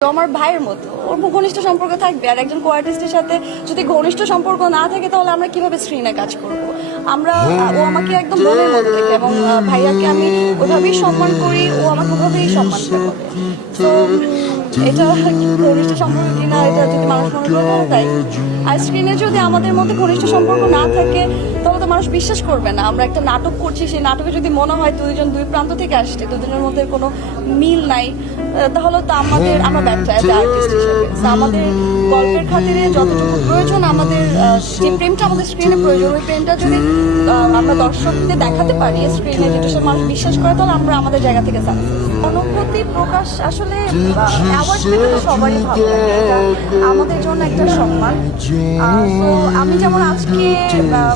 আমার ভাইয়ের মতো। ওর ঘনিষ্ঠ সম্পর্ক থাকবে আর একজন কো আর্টিস্টের সাথে যদি ঘনিষ্ঠ সম্পর্ক না থাকে তাহলে আমরা কীভাবে স্ক্রিনে কাজ করব? আমরা, ও আমাকে একদম মনের মতো দেখে এবং ভাইয়াকে আমি ওভাবেই সম্মান করি, ও আমাকে ওভাবেই সম্মান করে। তো এটা ঘনিষ্ঠ সম্পর্ক কিনা, এটা যদি মানুষ মনে করে তাই। আর স্ক্রিনে যদি আমাদের মধ্যে ঘনিষ্ঠ সম্পর্ক না থাকে, তাহলে তো মানুষ বিশ্বাস করবে না। আমরা একটা নাটক করছি, সেই নাটকে যদি মনে হয় দুইজন দুই প্রান্ত থেকে আসছে, দুজনের মধ্যে কোনো মিল নাই, তাহলে তো আমাদের, আমরা ব্যর্থ অ্যাজ আর্টিস্ট হিসেবে। আমাদের গল্পের খাতিরে যতটুকু প্রয়োজন, আমাদের যে প্রেমটা আমাদের স্ক্রিনে প্রয়োজন, ওই প্রেমটা যদি আমরা দর্শকদের দেখাতে পারি স্ক্রিনে যেটা সব মানুষ বিশ্বাস করে, তাহলে আমরা আমাদের জায়গা থেকে সাকসেস অনুভূতি প্রকাশ আসলে অ্যাওয়ার্ড পেতে তো সবারই ভালো লাগে আমাদের জন্য একটা সম্মান। তো আমি যেমন আজকে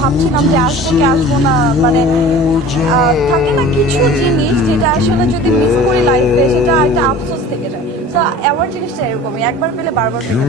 ভাবছিলাম যে আসব কি আসব না মানে থাকে না কিছু জিনিস যেটা আসলে যদি মিস করি লাইফে সেটা একটা আফসোস থেকে যায়। তো অ্যাওয়ার্ড জিনিসটা এরকমই একবার পেলে বারবার মন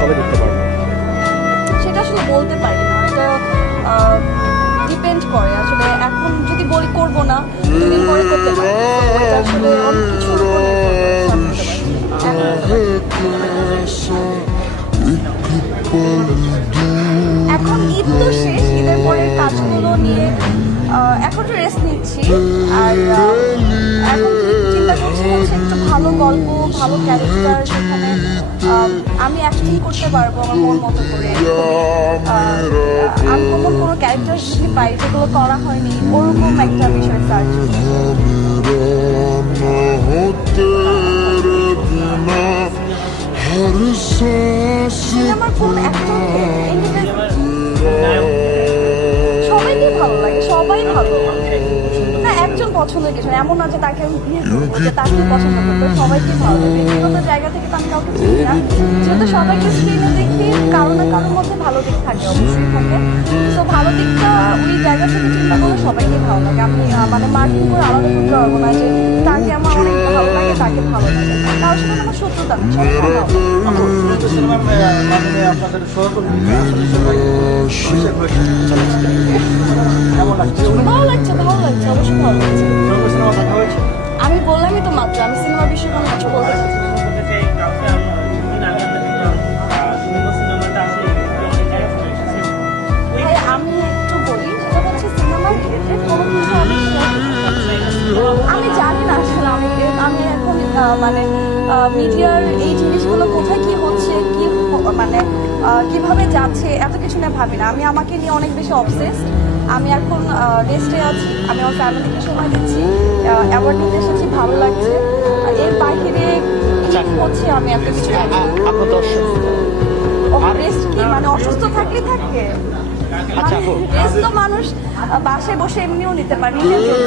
কবে দেখতে পারব? সেটা আসলে বলতে পারি না। এটা ডিপেন্ড করে। আসলে এখন যদি বলি করব না, দুদিন এখন- তো রেস্ট নিচ্ছি। আর একটু ভালো গল্প ভালো ক্যারেক্টার আহ, আমি অ্যাক্টিং করতে পারব আমার মন মতো করে। আমি কোনো কোনো ক্যারেক্টার যদি পাই যেগুলো করা হয়নি ওরকম একটা বিষয় সার্চ সিনেমার কোন সবাইকে ভালো লাগে সবাই ভালো পছন্দের কিছু এমন না যে তাকে আমি বিয়ে করব যে তাকে পছন্দ করব সবাইকে ভালো ব্যক্তিগত জায়গা থেকে তো আমি কাউকে চিনি না। যেহেতু সবাইকে স্ক্রিনে দেখি কারও না কারোর মধ্যে ভালো দিক থাকে অবশ্যই থাকে। তো ভালো দিকটা ওই জায়গা থেকে চিন্তা করলে সবাইকে ভালো লাগে। আমি মানে মার্কিং করে আলাদা করতে পারব না যে তাকে আমার আমি বললামই তো মাত্র আমি সিনেমা বিষয়ে কোনো কিছু বলতে মানে মিডিয়ার এই জিনিসগুলো কোথায় কি হচ্ছে কি মানে কীভাবে যাচ্ছে এত কিছু না ভাবি না। আমি আমাকে নিয়ে অনেক বেশি অবসেস আমি এখন রেস্টে আছি। আমি আমার ফ্যামিলিকে সময় দিচ্ছি। অ্যাওয়ার্ড নিতে এসেছি ভালো লাগছে। এর বাইরে কি হচ্ছে আমি এত কিছু জানি না। আপনার দর্শক রেস্ট কি? মানে অসুস্থ থাকলে থাকে। আচ্ছা, রেস্ট তো মানুষ বাসায় বসে এমনিও নিতে পারে নিজের জন্য,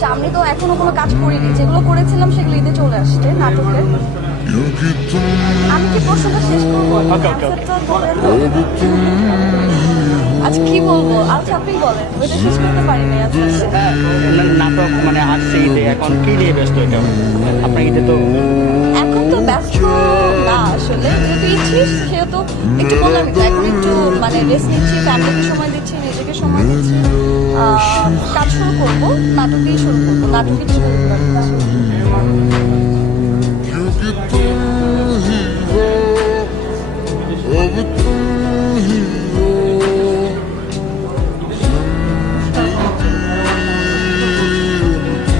সামনে তো এখনও কোনো কাজ করিনি। যেগুলো করেছিলাম সেগুলো ঈদে চলে আসছে নাটকের আমি কি প্রশ্নটা শেষ করব? আচ্ছা কি বলব? আচ্ছা আপনি বলেন। ওইটা শেষ করতে পারি না- নাটক মানে আসছে ঈদে এখন কি নিয়ে ব্যস্ত এটা? আপনার ঈদে তো এখন তো ব্যস্ত না আসলে। যেহেতু ইচ্ছিস সেহেতু একটু বললাম তো এখন একটু মানে রেস্ট নিচ্ছি ফ্যামিলিকে সময় দিচ্ছি নিজেকে সময় দিচ্ছি। কাজ শুরু করব নাটকেই শুরু করব নাটকেই শুরু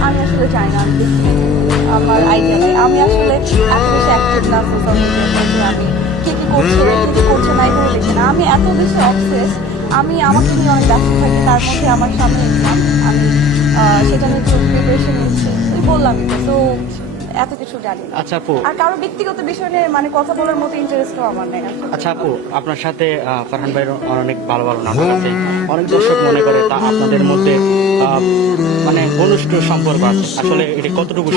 আমি আসলে চাই না আমি আমার আইডিয়া নেই। আমি আসলে এত বেশি অ্যাক্টিভ না সোশ্যাল মিডিয়াতে আমি কে কি করছে কি করছে না এগুলো দেখি না। আমি এত বেশি অবসেস আমি আমাকে নিয়ে অনেক ব্যস্ত থাকি তার মধ্যে আমার সামনে এক্সাম আমি সেটা নিয়ে প্রিপারেশন নিচ্ছি। ওই বললামই তো এত কিছু জানি না। আচ্ছা আপু। আর কারও ব্যক্তিগত বিষয় নিয়ে মানে কথা বলার মতো ইন্টারেস্টও আমার নেই। আচ্ছা আপু আপনার সাথে ফারহান ভাইয়ের অনেক ভালো ভালো নাটক আছে। অনেক দর্শক মনে করে তা আপনাদের মধ্যে মানে ঘনিষ্ঠ সম্পর্ক আছে। আসলে এটা কতটুকু